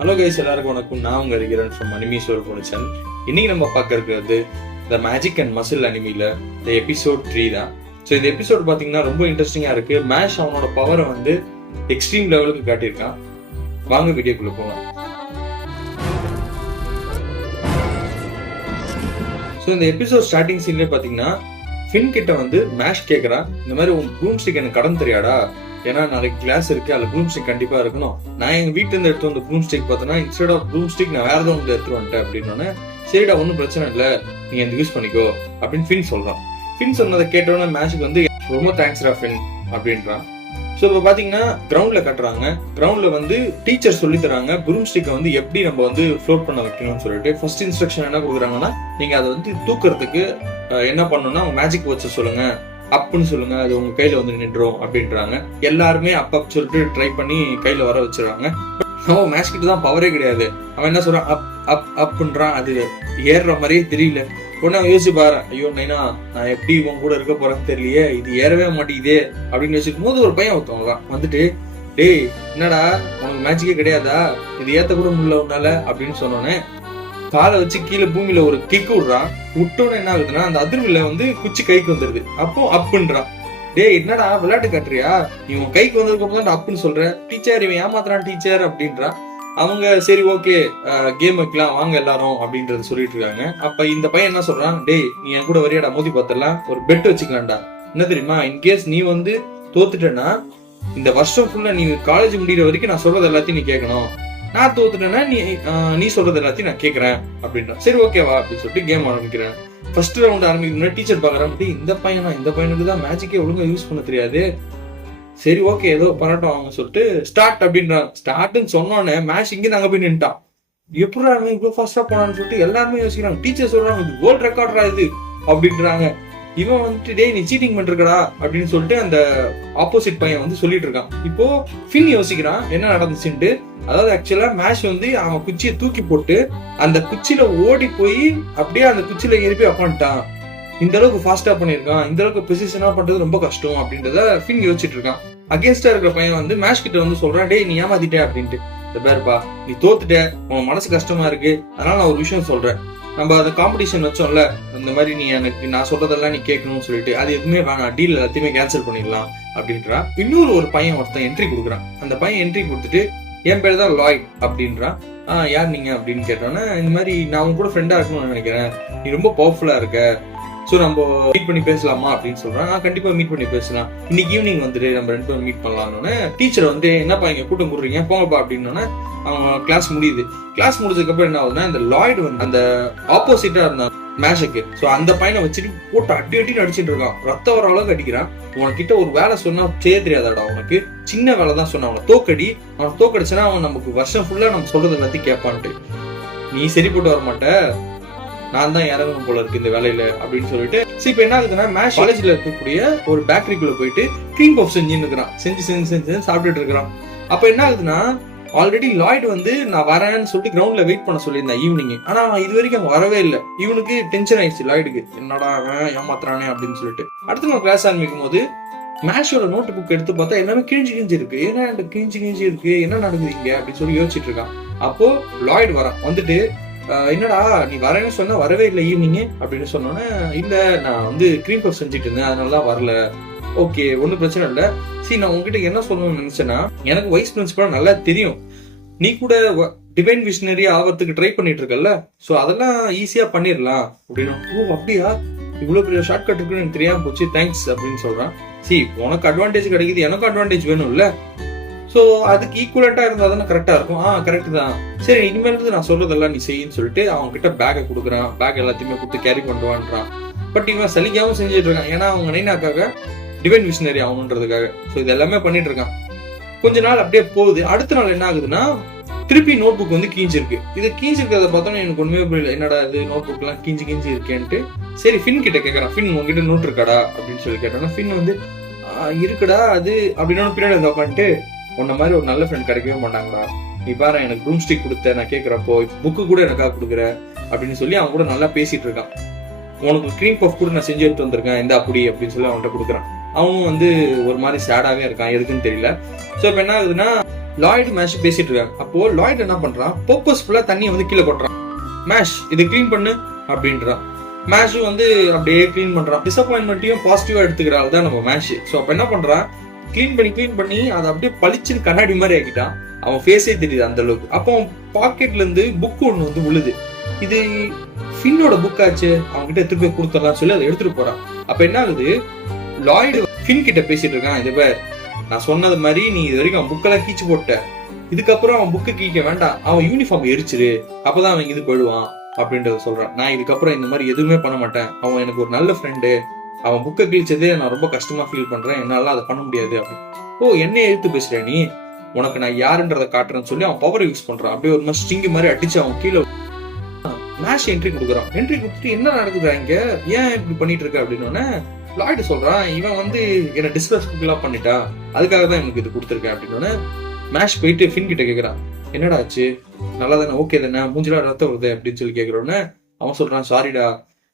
Hello guys, எல்லாருக்கும் வணக்கம். நான் உங்க இருக்கிறேன் ஃப்ரம் அனிமீஸ்வர் பொனிச்சன். இன்னைக்கு நம்ம பார்க்க இருக்கிறது த மேஜிக் அண்ட் மசில் அனிமில த எபிசோட் 3 தான். ஸோ இந்த எபிசோட் பார்த்தீங்கன்னா ரொம்ப இன்ட்ரெஸ்டிங்காக இருக்கு. மேஷ் அவனோட பவரை வந்து எக்ஸ்ட்ரீம் லெவலுக்கு காட்டியிருக்கான். வாங்க வீடியோக்குள்ள போகலாம். ஸோ இந்த எபிசோட் ஸ்டார்டிங் சீன்லேயே பார்த்தீங்கன்னா ஃபின் கிட்ட வந்து மேஷ் கேட்குறான், இந்த மாதிரி உன் ப்ளூம் ஸ்டிக் எனக்கு கடன் தெரியாடா, ஏன்னா நாளைக்கு கிளாஸ் இருக்கு, அதுல ப்ளூம் ஸ்டிக் கண்டிப்பா இருக்கணும். நான் எங்க வீட்டுல இருந்து எடுத்து வந்த ப்ளூம் ஸ்டிக் பார்த்தோன்னா இன்ஸ்டெட் ஆஃப் ப்ளூம் ஸ்டிக் நான் வேற ஏதாவது எடுத்துட்டு வந்துட்டேன் அப்படின்னு. சரிடா, ஒன்றும் பிரச்சனை இல்லை, நீ அந்த யூஸ் பண்ணிக்கோ அப்படின்னு ஃபின் சொல்றான். ஃபின் சொன்னதை கேட்டோன்னே மேஷுக்கு வந்து ரொம்ப தேங்க்ஸ்ரா ஃபின் அப்படின்றான். ஸோ இப்போ பார்த்தீங்கன்னா கிரவுண்ட்ல கட்டுறாங்க. கிரவுண்ட்ல வந்து டீச்சர் சொல்லி தராங்க ப்ளூம் ஸ்டிக்கை வந்து எப்படி நம்ம வந்து ஃப்ளோட் பண்ண வைக்கணும்னு சொல்லிட்டு. ஃபர்ஸ்ட் இன்ஸ்ட்ரக்ஷன் என்ன கொடுக்குறாங்கன்னா, நீங்க அதை வந்து தூக்குறதுக்கு என்ன பண்ணணும்னா மேஜிக் வேர்ட்ஸை சொல்லுங்க, அப்புன்னு சொல்லுங்க, அது உங்க கையில வந்து நின்றும் அப்படின்றாங்க. எல்லாருமே அப் சொல்லிட்டு ட்ரை பண்ணி கையில வர வச்சிடறாங்க. மேட்ச் கிட்ட தான் பவரே கிடையாது. அவன் என்ன சொல்றான், அப் அப் அப்புன்றான். அது ஏறுற மாதிரியே தெரியல. உடனே யோசிச்சு பாரு, ஐயோ நைனா, நான் எப்படி உன் கூட இருக்க போறேன்னு தெரியலையே, இது ஏறவே மாட்டேங்குதே அப்படின்னு யோசிக்கும் போது ஒரு பையன் ஒருத்தவங்க வந்துட்டு, டேய் என்னடா உனக்கு மேட்சிக்கே கிடையாதா, இது ஏத்த கூட முடியல உன்னால அப்படின்னு சொன்னோன்னே காலை வச்சு கீழே பூமியில ஒரு கிக் விடுறான். விட்டோன்னு என்ன ஆகுதுன்னா அந்த அதிர்வுல வந்து குச்சி கைக்கு வந்துருது. அப்போ அப்புன்றான். டேய் என்னடா விளையாட்டு காட்டுறியா, இவன் கைக்கு வந்ததுக்கு அப்புறம் தான் அப்புன்னு சொல்ற, டீச்சர் இவன் ஏமாத்துறான் டீச்சர் அப்படின்றான். அவங்க சரி ஓகே கேம் வைக்கலாம் வாங்க எல்லாரும் அப்படின்றத சொல்லிட்டு இருக்காங்க. அப்ப இந்த பையன் என்ன சொல்றான், டேய் நீ என் கூட வரியாடா, மோதி பார்த்துடலாம், ஒரு பெட் வச்சுக்கலாம்டா. என்ன தெரியுமா, இன்கேஸ் நீ வந்து தோத்துட்டேன்னா இந்த வருஷம் ஃபுல்லா நீ காலேஜ் முடிகிற வரைக்கும் நான் சொல்றது எல்லாத்தையும் நீ கேட்கணும், நான் தோத்துட்டேன்னா நீ சொல்றது எல்லாத்தையும் நான் கேட்கறேன் அப்படின்னா. சரி ஓகேவா அப்படின்னு சொல்லிட்டு கேம் ஆரம்பிக்கிறேன். ஃபர்ஸ்ட் ரவுண்ட் ஆரம்பிக்கணும். டீச்சர் பாக்குறான், இந்த பையனுக்கு தான் மேஜிக்கே ஒழுங்கா யூஸ் பண்ண தெரியாது, சரி ஓகே ஏதோ பண்ணட்டும் அவங்க சொல்லிட்டு ஸ்டார்ட் அப்படின்றான். ஸ்டார்ட்னு சொன்னோன்னே மேட்ச் இங்கே நாங்க போய் நின்ட்டான். எப்படி அவன் இவ்வளவு ஃபாஸ்டா போனான்னு சொல்லிட்டு எல்லாருமே யோசிக்கிறாங்க. டீச்சர் சொல்றாங்க, இது வேர்ல்ட் ரெக்கார்டா இது அப்படின்றாங்க. இவன் வந்துட்டு டேய் நீ சீட்டிங் பண்ணிருக்கடா அப்படின்னு சொல்லிட்டு அந்த ஆப்போசிட் பையன் வந்து சொல்லிட்டு இருக்கான். இப்போ ஃபின் யோசிக்கிறான் என்ன நடந்துச்சுன்ட்டு. அதாவது ஆக்சுவலா மேஷ் வந்து அவன் குச்சியை தூக்கி போட்டு அந்த குச்சியில ஓடி போய் அப்படியே அந்த குச்சியில ஏறி போய் உட்காந்துட்டான். இந்த அளவுக்கு ஃபாஸ்டா பண்ணிருக்கான், இந்த அளவுக்கு ப்ரிசிஷனா பண்றது ரொம்ப கஷ்டம் அப்படின்றத ஃபின் யோசிச்சுட்டு இருக்கான். அகேன்ஸ்டா இருக்கிற பையன் வந்து மேஷ் கிட்ட வந்து சொல்றான், டேய் நீ ஏமாத்திட்ட அப்படின்ட்டு. பாருப்பா நீ தோத்துட்ட, உன் மனசு கஷ்டமா இருக்கு, அதனால நான் ஒரு விஷயம் சொல்றேன். நம்ம அந்த காம்படிஷன் வச்சோம்ல, இந்த மாதிரி நீ எனக்கு நான் சொல்றதெல்லாம் நீ கேட்கணும்னு சொல்லிட்டு, அது எதுவுமே வேணாம், டீல் எல்லாத்தையுமே கேன்சல் பண்ணிடலாம் அப்படின்றான். இன்னொரு ஒரு பையன் ஒருத்தன் என்ட்ரி கொடுக்குறான். அந்த பையன் என்ட்ரி கொடுத்துட்டு, என் பேர் தான் லாய்ட் அப்படின்றான். யார் நீங்க அப்படின்னு கேட்டோன்னா, இந்த மாதிரி நான் உங்க கூட ஃப்ரெண்டா இருக்கணும்னு நினைக்கிறேன், நீ ரொம்ப பவர்ஃபுல்லா இருக்க, ஸோ நம்ம மீட் பண்ணி பேசலாமா அப்படின்னு சொல்றான். கண்டிப்பா மீட் பண்ணி பேசலாம், இன்னைக்கு ஈவினிங் வந்துட்டு நம்ம ரெண்டு பேரும் மீட் பண்ணலாம்னு. டீச்சர் வந்து என்னப்பா இங்க கூட்டம் கூடுறீங்க போங்கப்பா அப்படின்னோடனே அவங்க கிளாஸ் முடியுது. கிளாஸ் முடிஞ்சதுக்கு அப்புறம் என்ன ஆகுதுன்னா, இந்த லாய்டு வந்து அந்த ஆப்போசிட்டா இருந்தான் மேஷுக்கு. ஸோ அந்த பையனை வச்சுட்டு போட்டு அடி அடின்னு அடிச்சுட்டு இருக்கான். ரத்த வர அளவுக்கு அடிக்கிறான். உனக்கிட்ட ஒரு வேலை சொன்னா செய்ய தெரியாதாடா, உனக்கு சின்ன வேலை தான் சொன்ன, அவனை தோக்கடி, அவன் தோக்கடிச்சுன்னா அவன் நமக்கு வருஷம் ஃபுல்லா நம்ம சொல்றது எல்லாத்தையும் கேட்பான்ட்டு, நீ சரி போட்டு வர மாட்ட, நான் தான் இறங்கணும் போல இருக்கு இந்த வேலையில அப்படின்னு சொல்லிட்டு. இப்ப என்ன ஆகுதுன்னா, மேஷ் காலேஜ்ல இருக்கக்கூடிய ஒரு பேக்கரிக்குள்ள போயிட்டு கிரீம் பஃப் செஞ்சுன்னு இருக்கிறான். செஞ்சு சாப்பிட்டுட்டு இருக்கிறான். அப்ப என்ன ஆகுதுன்னா, ஆல்ரெடி லாய்டு வந்து நான் வரேன்னு சொல்லிட்டு கிரவுண்ட்ல வெயிட் பண்ண சொல்லியிருந்தேன் ஈவினிங். ஆனா இது வரைக்கும் அவன் வரவே இல்லை. இவனுக்கு டென்ஷன் ஆயிடுச்சு லாய்டுக்கு, என்னடா அவன் ஏமாத்துறானே அப்படின்னு சொல்லிட்டு. அடுத்து நம்ம கிளாஸ் ஆரம்பிக்கும் போது மேஷோட நோட்டு புக் எடுத்து பார்த்தா எல்லாமே கிழிஞ்சு இருக்கு. ஏன்னா கிழிஞ்சு இருக்கு, என்ன நடக்குதுங்க அப்படின்னு சொல்லி யோசிச்சுட்டு இருக்கான். அப்போ லாய்டு வரான். வந்துட்டு, என்னடா நீ வரேன்னு சொன்னா வரவே இல்லை ஈவினிங் அப்படின்னு சொன்னோன்னே, இல்ல நான் வந்து கிரீம் பஃப் செஞ்சுட்டு இருந்தேன் அதனாலதான் வரல. ஓகே ஒன்னும் பிரச்சனை இல்லை. சரி நான் உங்ககிட்ட என்ன சொல்லணும்னு நினைச்சேன்னா, எனக்கு வைஸ் பிரின்சிபல் நல்லா தெரியும், நீ கூட டிவைன் விஷனரி ஆகிறதுக்கு ட்ரை பண்ணிட்டு இருக்கல, ஸோ அதெல்லாம் ஈஸியா பண்ணிடலாம் அப்படின்னு. ஓ அப்படியா, இவ்வளவு பெரிய ஷார்ட் கட் இருக்குன்னு எனக்கு தெரியாம போச்சு, தேங்க்ஸ் அப்படின்னு சொல்றான். சரி உனக்கு அட்வான்டேஜ் கிடைக்குது, எனக்கும் அட்வான்டேஜ் வேணும் இல்ல, ஸோ அதுக்கு ஈக்குவலண்டா இருந்தா தானே கரெக்டா இருக்கும். கரெக்ட் தான், சரி இனிமேல் இருந்து நான் சொல்றதெல்லாம் நீ செய்யுன்னு சொல்லிட்டு அவங்க கிட்ட பேக்கை கொடுக்குறான். பேக் எல்லாத்தையுமே கொடுத்து கேரி பண்ணுவான்றான். பட் இவன் சலிக்காம செஞ்சுட்டு இருக்கான், ஏன்னா அவங்க நைனாக்காக டிவைன் விஷனரி ஆகணுன்றதுக்காக. ஸோ இது எல்லாமே பண்ணிட்டு இருக்கான். கொஞ்ச நாள் அப்படியே போகுது. அடுத்த நாள் என்ன ஆகுதுன்னா, திருப்பி நோட் புக் வந்து கீஞ்சிருக்கு. இது கீஞ்சிருக்கிறத பார்த்தோன்னா எனக்கு ஒண்ணுமே புரியல, என்னடா இது நோட் புக் எல்லாம் கீஞ்சி இருக்கேன்ட்டு. சரி ஃபின் கிட்ட கேட்கறான், ஃபின் உங்ககிட்ட நோட் இருக்காடா அப்படின்னு சொல்லி கேட்டோன்னா, ஃபின் வந்து இருக்குடா அது அப்படின்னு பின்னாடி வந்து உட்காந்துட்டு, உன்ன மாதிரி ஒரு நல்ல ஃப்ரெண்ட் கிடைக்கவே மாட்டாங்களா, நீ பாரு எனக்கு ப்ளூம் ஸ்டிக் கொடுத்த, நான் கேட்கறப்போ புக்கு கூட எனக்காக கொடுக்குற அப்படின்னு சொல்லி அவன் கூட நல்லா பேசிட்டு இருக்கான். உனக்கு கிரீம் பஃப் கூட நான் செஞ்சு எடுத்து வந்திருக்கேன் இந்த அப்படி அப்படின்னு சொல்லி அவன்கிட்ட கொடுக்குறான். அவனும் வந்து ஒரு மாதிரி சேடாவே இருக்கான், எதுக்குன்னு தெரியல. ஸோ இப்போ என்ன ஆகுதுன்னா, லாய்டு மேஷ் பேசிட்டு இருக்காங்க. அப்போ லாய்டு என்ன பண்றான், பர்பஸ்ஃபுல்லா தண்ணியை வந்து கீழே கொட்டுறான். மேஷ் இது கிளீன் பண்ணு அப்படின்றான். மேஷும் வந்து அப்படியே கிளீன் பண்றான். டிசப்பாயின்மெண்ட்டையும் பாசிட்டிவா எடுத்துக்கிறாள் தான் நம்ம மேஷ். ஸோ அப்ப என்ன பண்றான், கிளீன் பண்ணி அதை அப்படியே பளிச்சுன்னு கண்ணாடி மாதிரி ஆக்கிட்டான். அவன் ஃபேஸே தெரியுது அந்த அளவுக்கு. அப்போ அவன் பாக்கெட்ல இருந்து புக் ஒண்ணு வந்து உழுது. இது ஃபின்னோட புக் ஆச்சு, அவங்க கிட்ட எடுத்துட்டு போய் கொடுத்துடலாம் சொல்லி அதை எடுத்துட்டு போறான். அப்ப என்ன ஆகுது, லாய்டு ஃபின் கிட்ட பேசிட்டு இருக்கான். இது பேர் நான் சொன்னது மாதிரி நீ இது வரைக்கும் அவன் புக்கெல்லாம் கீச்சு போட்ட, இதுக்கப்புறம் அவன் புக்கை கீக்க வேண்டாம், அவன் யூனிஃபார்ம் எரிச்சிரு, அப்பதான் அவன் இது போயிடுவான் அப்படின்றத சொல்றான். நான் இதுக்கப்புறம் இந்த மாதிரி எதுவுமே பண்ண மாட்டேன், அவன் எனக்கு ஒரு நல்ல ஃப்ரெண்டு, அவன் புக்கை கிழிச்சதே நான் ரொம்ப கஷ்டமா ஃபீல் பண்றேன், என்னால அதை பண்ண முடியாது அப்படின்னு. ஓ என்ன எடுத்து பேசுற நீ, உனக்கு நான் யாருன்றதை காட்டுறேன்னு சொல்லி அவன் பவர் யூஸ் பண்றான். அப்படியே ஒரு மாதிரி ஸ்டிங் மாதிரி அடிச்சு அவன் கீழே மேஷ் என்ட்ரி கொடுக்குறான். என்ட்ரி கொடுத்துட்டு என்ன நடக்குதா இங்க, ஏன் இப்படி பண்ணிட்டு இருக்க அப்படின்னு லாய்டு சொல்றான், இவன் வந்து என்ன டிஸ்ரெஸ்பெக்ட்லாம் பண்ணிட்டான், அதுக்காக தான் எனக்கு இது கொடுத்துருக்கேன் அப்படின்னு. மேஷ் போயிட்டு ஃபின் கிட்ட கேக்குறான், என்னடா ஆச்சு, நல்லா தானே, ஓகே தானே, மூஞ்சிலா ரத்தம் வருது அப்படின்னு சொல்லி கேக்குறோன்னு அவன் சொல்றான், சாரிடா,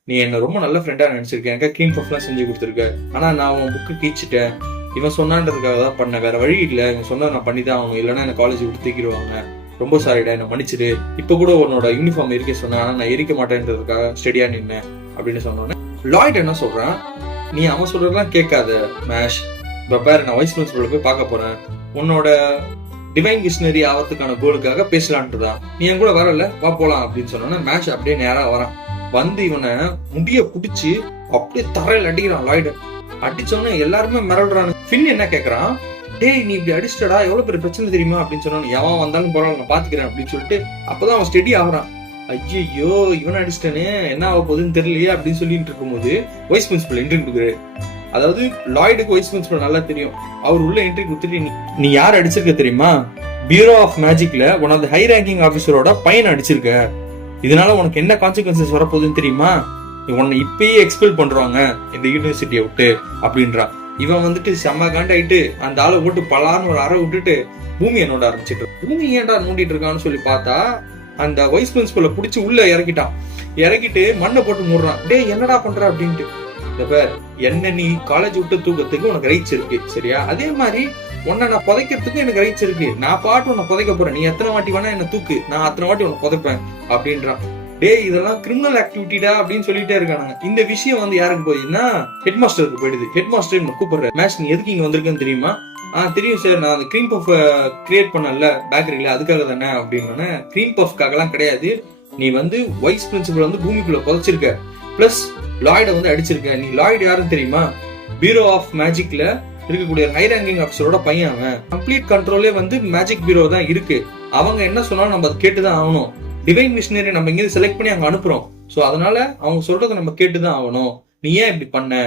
நீ என்ன ரொம்ப நல்ல ஃப்ரெண்டா நினைச்சிருக்கேன், எனக்கு கிளீன் பஃப்லாம் செஞ்சு கொடுத்துருக்க, ஆனா நான் உன் புக்கு கீச்சிட்டேன், இவன் சொன்னான்றதுக்காக தான் பண்ண, வேற வழி இல்லை, இவன் சொன்னா நான் பண்ணிதான் ஆகணும், இல்லைன்னா என்ன காலேஜ் விட்டு தூக்கிடுவாங்க, ரொம்ப சாரிடா, என்ன மன்னிச்சிடு, இப்ப கூட உன்னோட யூனிஃபார்ம் எரிக்க சொன்னா, ஆனா நான் எரிக்க மாட்டேன்றதுக்காக ஸ்டெடியா நின்னேன் அப்படின்னு சொன்னோன்னே லாய்டு என்ன சொல்றான், நீ அவன் சொல்றதெல்லாம் கேட்காத மேஷ், பாரு நான் வைஸ் பிரின்சிபலை போய் பார்க்க போறேன், உன்னோட டிவைன் மிஷனரி ஆகிறதுக்கான கோலுக்காக பேசலான்ட்டு தான், நீ என் கூட வரல, வா போலாம் அப்படின்னு சொன்னோன்னா மேஷ் அப்படியே நேரா வரான். வந்து இவனை முடிய புடிச்சு அப்படியே தரையில் அடிக்கிறான். லாய்டு அடிச்சோன்னு எல்லாருமே மிரள்றானு. ஃபின் என்ன கேட்கறான், டேய் நீ இப்படி அடிச்சிட்டடா, எவ்வளவு பெரிய பிரச்சனை தெரியுமா அப்படின்னு சொன்னான். எவன் வந்தாலும் பரவாயில்ல நான் பாத்துக்கிறேன் அப்படின்னு சொல்லிட்டு அப்பதான் அவன் ஸ்டெடி ஆகுறான். ஐயோ இவன் அடிச்சிட்டானே, என்ன ஆக போகுதுன்னு தெரியலையே அப்படின்னு சொல்லிட்டு இருக்கும்போது வைஸ் பிரின்சிபல் என்ட்ரி கொடுக்குறாரு. அதாவது லாய்டுக்கு வைஸ் பிரின்சிபல் நல்லா தெரியும். அவர் உள்ள என்ட்ரி கொடுத்துட்டு, நீ யார் அடிச்சிருக்க தெரியுமா, பியூரோ ஆஃப் மேஜிக்ல one of the high ranking ஆபீசரோட பையன் அடிச்சிருக்க, இதனால உனக்கு என்ன கான்சிக்வன்சஸ் வரப்போகுதுன்னு தெரியுமா, உன்னை இப்பயே எக்ஸ்பெல் பண்றாங்க இந்த யூனிவர்சிட்டியை விட்டு அப்படின்றான். இவன் வந்துட்டு செம்ம காண்டாயிட்டு அந்த ஆளை போட்டு பலான்னு ஒரு அறை விட்டுட்டு பூமி என்னோட ஆரம்பிச்சிட்டு, பூமி ஏன்டா நோண்டிட்டு இருக்கான்னு சொல்லி பார்த்தா அந்த வைஸ் பிரின்சிபலை புடிச்சு உள்ள இறக்கிட்டு மண்ணை போட்டு மூடுறான். டே என்னடா பண்ற அப்படின்ட்டு. இந்த பேர் என்ன, நீ காலேஜ் விட்டு தூக்கத்துக்கு உனக்கு ரைட்ஸ் இருக்கு சரியா, அதே மாதிரி உன்னை நான் புதைக்கிறதுக்கு எனக்கு ரைட்ஸ் இருக்கு, நான் பாட்டு உன்னை புதைக்க போறேன், நீ எத்தனை வாட்டி வேணா என்ன தூக்கு, நான் அத்தனை வாட்டி உன்னை புதைப்பேன் அப்படின்றான். டே இதெல்லாம் கிரிமினல் ஆக்டிவிட்டிடா அப்படின்னு சொல்லிட்டே இருக்காங்க. இந்த விஷயம் வந்து யாருக்கு போயிடுதுன்னா ஹெட் மாஸ்டருக்கு போயிடுது. ஹெட் மாஸ்டர் என்ன கூப்பிடுற, மேஷ் நீ எதுக்கு இங்க வந்திருக்கேன்னு தெரியுமா, தெரியும் சார், நான் அந்த கிரீம் பஃப் கிரியேட் பண்ணல பேக்கரியில, அதுக்காக தானே அப்படின்னு. கிரீம் பஃப்காக எல்லாம் கிடையாது, நீ வந்து வைஸ் பிரின்சிபல் வந்து பூமிக்குள்ள புதைச்சிருக்க, பிளஸ் லாய்ட வந்து அடிச்சிருக்க. நீ லாய்டு யாருன்னு தெரியுமா, பியூரோ ஆஃப் மேஜிக்ல இருக்கக்கூடிய ஹை ரேங்கிங் ஆஃபீஸரோட பையன். அவன் கம்ப்ளீட் கண்ட்ரோலே வந்து மேஜிக் பியூரோ தான் இருக்கு, அவங்க என்ன சொன்னாலும் நம்ம அதை கேட்டுதான் ஆகணும். டிவைன் மிஷனரி நம்ம இங்க செலக்ட் பண்ணி அங்க அனுப்புறோம், சோ அதனால அவங்க சொல்றதை நம்ம கேட்டுதான் ஆகணும், நீ ஏன் இப்படி பண்ண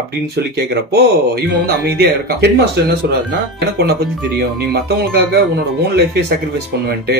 அப்படின்னு சொல்லி கேக்குறப்போ இவன் வந்து அமைதியா இருக்கான். ஹெட் மாஸ்டர் என்ன சொல்றாருன்னா, எனக்கு உன்னை பத்தி தெரியும், நீ மத்தவங்களுக்காக உன்னோட ஓன் லைஃபே சாக்ரிஃபைஸ் பண்ணுவேன்ட்டு,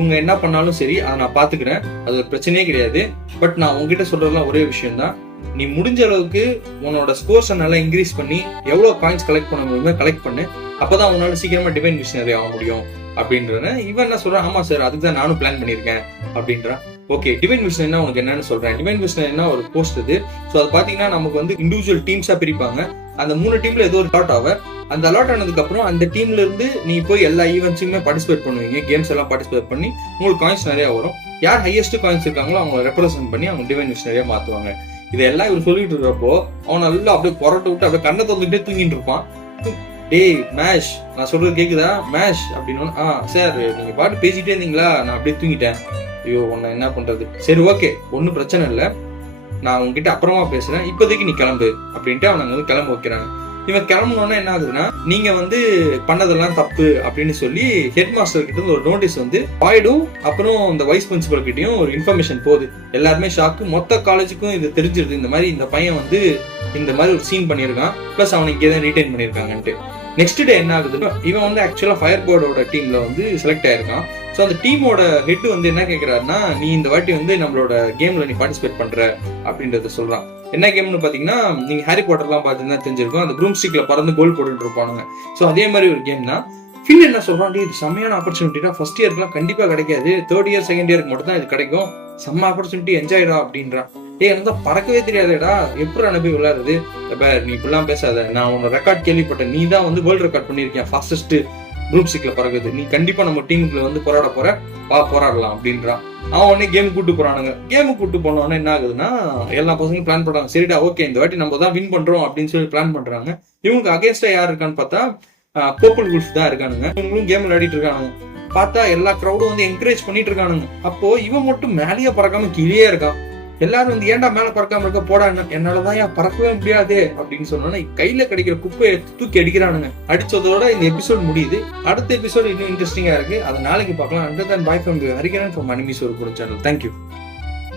உங்க என்ன பண்ணாலும் சரி அதை நான் பாத்துக்கிறேன், அது ஒரு பிரச்சனையே கிடையாது. பட் நான் உங்ககிட்ட சொல்றதுலாம் ஒரே விஷயம் தான், நீ முடிஞ்ச அளவுக்கு உன்னோட ஸ்கோர்ஸை நல்லா இன்க்ரீஸ் பண்ணி எவ்வளவு காயின்ஸ் கலெக்ட் பண்ண முடியுமோ கலெக்ட் பண்ணு, அப்பதான் உன்னால சீக்கிரமா டிவைன் மிஷனரி ஆக முடியும் அப்படின்றத. இவன் என்ன சொல்றான், ஆமா சார் அதுக்கு தான் நானும் பிளான் பண்ணிருக்கேன் அப்படின்றான். ஓகே, டிவைன் மிஷனரினா உனக்கு என்னன்னு சொல்றேன். டிவைன் மிஷனரினா ஒரு போஸ்ட் இது. ஸோ அது பாத்தீங்கன்னா நமக்கு வந்து இண்டிவிஜுவல் டீம்ஸா பிரிப்பாங்க. அந்த 3 டீம்ல ஏதோ ஒரு அலாட் ஆவர், அந்த அலாட் ஆனதுக்கு அப்புறம் அந்த டீம்ல இருந்து நீ போய் எல்லா ஈவெண்ட்ஸுமே பார்ட்டிசிபேட் பண்ணுவீங்க, கேம்ஸ் எல்லாம் பார்ட்டிசிபேட் பண்ணி உங்களுக்கு காயின்ஸ் நிறைய வரும். யார் ஹையஸ்ட் காயின்ஸ் இருக்காங்களோ அவங்க ரெப்ரசென்ட் பண்ணி அவங்க டிவைன் மிஷனரியா மாத்துவாங்க. இதெல்லாம் இவர் சொல்லிட்டு இருக்கிறப்போ அவன் நல்லா அப்படியே புரட்டு விட்டு அப்படியே கண்ணை திறந்துட்டே தூங்கிட்டு இருப்பான். டேய் மேஷ் நான் சொல்றது கேக்குதா மேஷ் அப்படின்னு. சார் நீங்க பாட்டு பேசிட்டே இருந்தீங்களா, நான் அப்படியே தூங்கிட்டேன். ஐயோ உன்னை என்ன பண்றது, சரி ஓகே ஒன்னும் பிரச்சனை இல்லை, நான் உங்ககிட்ட அப்புறமா பேசுறேன், இப்போதைக்கு நீ கிளம்பு அப்படின்ட்டு அவனை வந்து கிளம்ப வைக்கிறாங்க. இவன் கிளம்பணும்னா என்ன ஆகுதுன்னா, நீங்க வந்து பண்ணதெல்லாம் தப்பு அப்படின்னு சொல்லி ஹெட் மாஸ்டர் கிட்ட ஒரு நோட்டீஸ் வந்து ஆயிடும். அப்புறம் இந்த வைஸ் பிரின்சிபல் கிட்டயும் ஒரு இன்ஃபர்மேஷன் போகுது. எல்லாருமே ஷாக்கு, மொத்த காலேஜுக்கும் இது தெரிஞ்சிருது, இந்த மாதிரி இந்த பையன் வந்து இந்த மாதிரி ஒரு சீன் பண்ணியிருக்கான், பிளஸ் அவனை இங்கே தான் ரீடைன் பண்ணியிருக்காங்கன்ட்டு. நெக்ஸ்ட் டே என்ன ஆகுதுன்னா, இவன் வந்து ஆக்சுவலா ஃபயர் போர்டோட டீம்ல வந்து செலக்ட் ஆயிருக்கான். ஸோ அந்த டீமோட ஹெட் வந்து என்ன கேட்கிறாருன்னா, நீ இந்த வாட்டி வந்து நம்மளோட கேம்ல நீ பார்ட்டிசிபேட் பண்ற அப்படின்றத சொல்றான். என்ன கேம்னு பாத்தீங்கன்னா, நீங்க ஹாரி பாட்டர்லாம் பார்த்தீங்கன்னா தெரிஞ்சிருக்கும், அந்த ப்ரூம் ஸ்டிக்ல பறந்து கோல் போட்டுட்டு இருப்பானுங்க. ஸோ அதே மாதிரி ஒரு கேம் தான். ஃபின் என்ன சொல்றான், இது செம்மையான ஆப்பர்ச்சுனிட்டினா, ஃபர்ஸ்ட் இயர்க்குலாம் கண்டிப்பா கிடைக்காது, தேர்ட் இயர் செகண்ட் இயருக்கு மட்டும் தான் இது கிடைக்கும், செம்ம ஆப்பர்ச்சுனிட்டி, என்ஜாய்டா அப்படின்றான். எனக்கு தான் பறக்கவே தெரியாதேடா, எப்படி அனுப்பி விளையாடுறது, நீ இப்படிலாம் பேசாத, நான் உன்னோட ரெக்கார்ட் கேள்விப்பட்டேன், நீ தான் வந்து வேர்ல்டு ரெக்கார்ட் பண்ணிருக்கேன் ஃபாஸ்டஸ்ட் ப்ரூம் ஸ்டிக்ல பறக்குது, நீ கண்டிப்பா நம்ம டீமுக்குள்ள வந்து போராட போற, வா போராடலாம் அப்படின்றான். அவன் உடனே கேம் கூட்டு போறானுங்க. கேமு கூட்டு போனோடனே என்ன ஆகுதுன்னா, எல்லா பசங்களும் பிளான் பண்றாங்க, சரிடா ஓகே இந்த வாட்டி நம்ம தான் வின் பண்றோம் அப்படின்னு சொல்லி பிளான் பண்றாங்க. இவங்களுக்கு அகேன்ஸ்டா யார் இருக்கான்னு பார்த்தா பர்பிள் வுல்ஃப் தான் இருக்கானுங்க. இவங்களும் கேம் விளையாடிட்டு இருக்கானுங்க. பார்த்தா எல்லா கிரௌடும் வந்து என்கரேஜ் பண்ணிட்டு இருக்கானுங்க. அப்போ இவன் மட்டும் மேலேயே பறக்காம கீழே இருக்கான். எல்லாரும் வந்து ஏன்டா மேல பறக்காம இருக்க, போடா என்னாலதான் ஏன் பறக்கவே முடியாது அப்படின்னு சொன்னோன்னா கையில கிடைக்கிற குப்பையை தூக்கி அடிக்கிறானுங்க. அடிச்சதோட இந்த எபிசோட் முடியுது. அடுத்த எபிசோட் இன்னும் இன்ட்ரெஸ்டிங்கா இருக்கு, அதை நாளைக்கு பார்க்கலாம். And then bye from Hariharan from anime சோர் கூட சேனல். தேங்க்யூ.